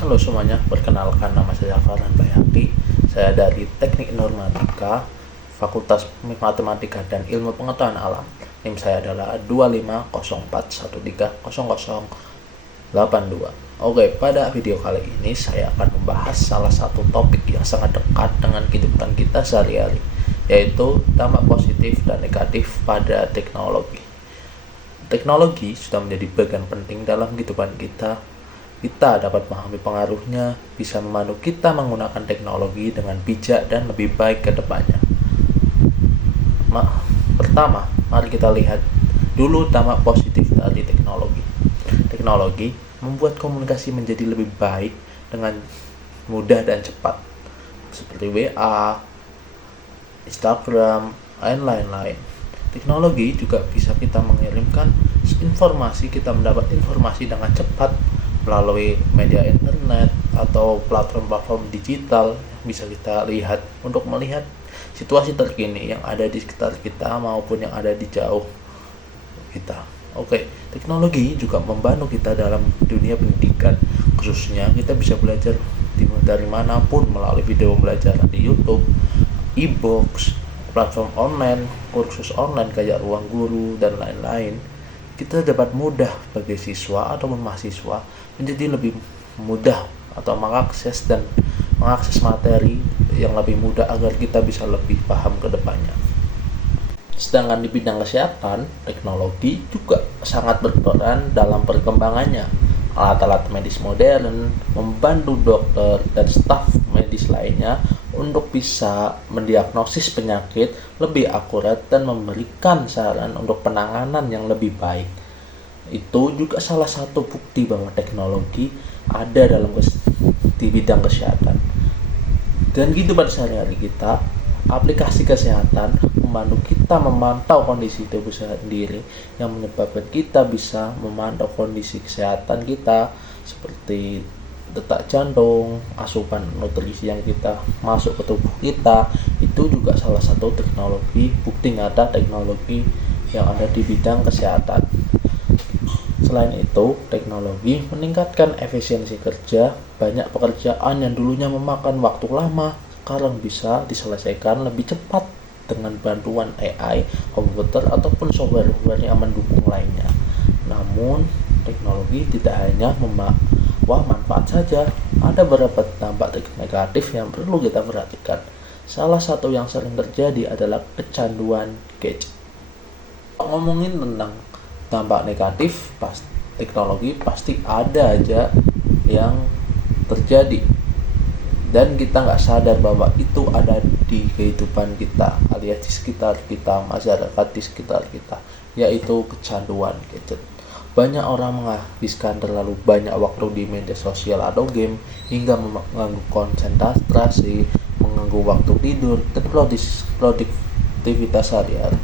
Halo semuanya, perkenalkan nama saya Farhan Bayati. Saya dari Teknik Informatika, Fakultas Matematika dan Ilmu Pengetahuan Alam. NIM saya adalah 2504130082. Oke, pada video kali ini saya akan membahas salah satu topik yang sangat dekat dengan kehidupan kita sehari-hari, yaitu dampak positif dan negatif pada teknologi. Teknologi sudah menjadi bagian penting dalam kehidupan kita. Kita dapat memahami pengaruhnya, bisa memandu kita menggunakan teknologi dengan bijak dan lebih baik ke depannya. Pertama, mari kita lihat dulu dampak positif dari teknologi. Teknologi membuat komunikasi menjadi lebih baik dengan mudah dan cepat, seperti WA, Instagram, dan lain-lain. Teknologi juga bisa kita mengirimkan informasi, kita mendapat informasi dengan cepat melalui media internet atau platform-platform digital yang bisa kita lihat untuk melihat situasi terkini yang ada di sekitar kita maupun yang ada di jauh kita. Oke, teknologi juga membantu kita dalam dunia pendidikan, khususnya kita bisa belajar dari manapun melalui video pembelajaran di YouTube, e-books, platform online, kursus online kayak Ruang Guru dan lain-lain. Kita dapat mudah bagi siswa ataupun mahasiswa menjadi lebih mudah atau mengakses materi yang lebih mudah agar kita bisa lebih paham ke depannya. Sedangkan di bidang kesehatan, teknologi juga sangat berperan dalam perkembangannya. Alat-alat medis modern membantu dokter dan staf medis lainnya untuk bisa mendiagnosis penyakit lebih akurat dan memberikan saran untuk penanganan yang lebih baik. Itu juga salah satu bukti bahwa teknologi ada di bidang kesehatan. Dan gitu pada sehari-hari kita, aplikasi kesehatan membantu kita memantau kondisi tubuh sendiri yang menyebabkan kita bisa memantau kondisi kesehatan kita seperti detak jantung, asupan nutrisi yang kita masuk ke tubuh kita. Itu juga salah satu teknologi, bukti nyata teknologi yang ada di bidang kesehatan. Selain itu, teknologi meningkatkan efisiensi kerja. Banyak pekerjaan yang dulunya memakan waktu lama sekarang bisa diselesaikan lebih cepat dengan bantuan AI, komputer, ataupun software yang mendukung lainnya. Namun, teknologi tidak hanya membawa manfaat saja, ada beberapa dampak negatif yang perlu kita perhatikan. Salah satu yang sering terjadi adalah kecanduan gadget. Ngomongin tentang dampak negatif, teknologi pasti ada aja yang terjadi dan kita nggak sadar bahwa itu ada di kehidupan kita alias di sekitar kita, masyarakat di sekitar kita, yaitu kecanduan gadget. Banyak orang menghabiskan terlalu banyak waktu di media sosial atau game hingga mengganggu konsentrasi, mengganggu waktu tidur dan produktivitas sehari-hari.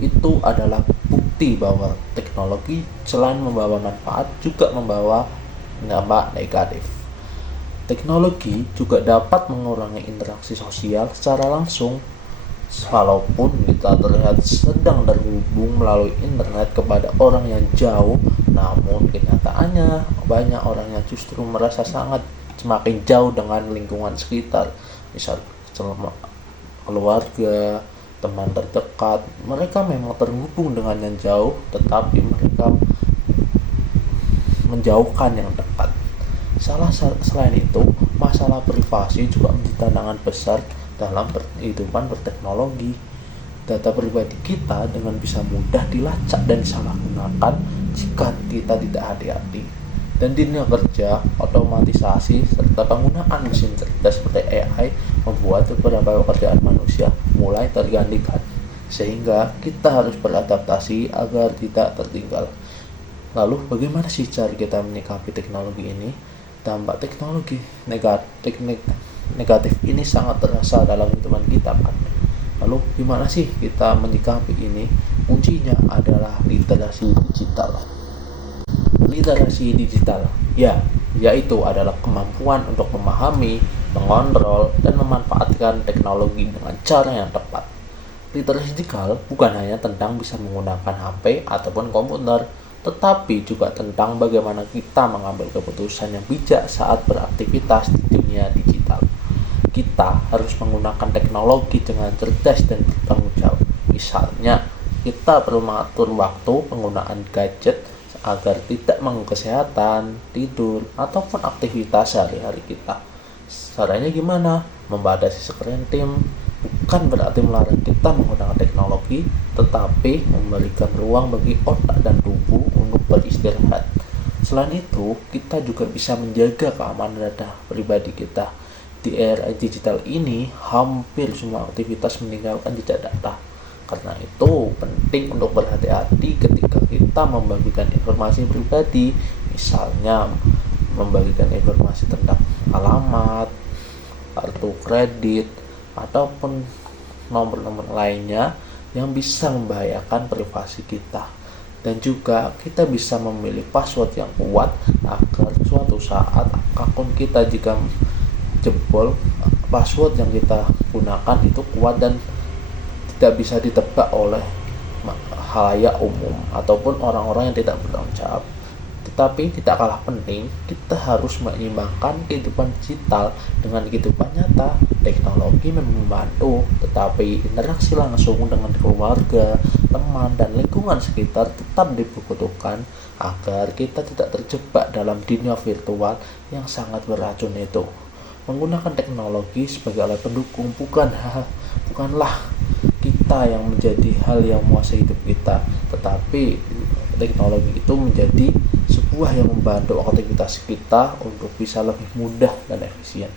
Itu adalah bukti bahwa teknologi selain membawa manfaat juga membawa dampak negatif. Teknologi juga dapat mengurangi interaksi sosial secara langsung. Walaupun kita terlihat sedang terhubung melalui internet kepada orang yang jauh, namun kenyataannya banyak orang yang justru merasa semakin jauh dengan lingkungan sekitar, misal keluarga, teman terdekat. Mereka memang terhubung dengan yang jauh, tetapi mereka menjauhkan yang dekat. Selain itu, masalah privasi juga menjadi tantangan besar dalam kehidupan berteknologi. Data pribadi kita dengan bisa mudah dilacak dan disalahgunakan jika kita tidak hati-hati. Dan di dunia kerja, otomatisasi serta penggunaan mesin cerdas seperti AI membuat beberapa pekerjaan manusia mulai tergantikan, sehingga kita harus beradaptasi agar tidak tertinggal. Lalu bagaimana sih cara kita menyikapi teknologi ini? Dampak teknologi negatif ini sangat terasa dalam kehidupan kita kan. Lalu gimana sih kita menyikapi ini? Kuncinya adalah literasi digital. Literasi digital, yaitu adalah kemampuan untuk memahami, mengontrol, dan memanfaatkan teknologi dengan cara yang tepat. Literasi digital bukan hanya tentang bisa menggunakan HP ataupun komputer, tetapi juga tentang bagaimana kita mengambil keputusan yang bijak saat beraktivitas di dunia digital. Kita harus menggunakan teknologi dengan cerdas dan bertanggung jawab. Misalnya, kita perlu mengatur waktu penggunaan gadget agar tidak mengganggu kesehatan, tidur, ataupun aktivitas sehari-hari kita. Caranya gimana? Membatasi screen time bukan berarti melarang kita menggunakan teknologi, tetapi memberikan ruang bagi otak dan tubuh untuk beristirahat. Selain itu, kita juga bisa menjaga keamanan data pribadi kita. Di era digital ini, hampir semua aktivitas meninggalkan jejak data. Karena itu, penting untuk berhati-hati ketika kita membagikan informasi pribadi, misalnya membagikan informasi tentang alamat, kartu kredit, ataupun nomor-nomor lainnya yang bisa membahayakan privasi kita. Dan juga kita bisa memilih password yang kuat agar suatu saat akun kita jika jebol, password yang kita gunakan itu kuat dan tidak bisa ditebak oleh khalayak umum ataupun orang-orang yang tidak bertanggung jawab. Tetapi tidak kalah penting, kita harus menyeimbangkan kehidupan digital dengan kehidupan nyata. Teknologi memang membantu, tetapi interaksi langsung dengan keluarga, teman, dan lingkungan sekitar tetap dibutuhkan agar kita tidak terjebak dalam dunia virtual yang sangat beracun itu. Menggunakan teknologi sebagai alat pendukung bukanlah kita yang menjadi hal yang menguasai hidup kita, tetapi teknologi itu menjadi sebuah yang membantu aktivitas kita untuk bisa lebih mudah dan efisien.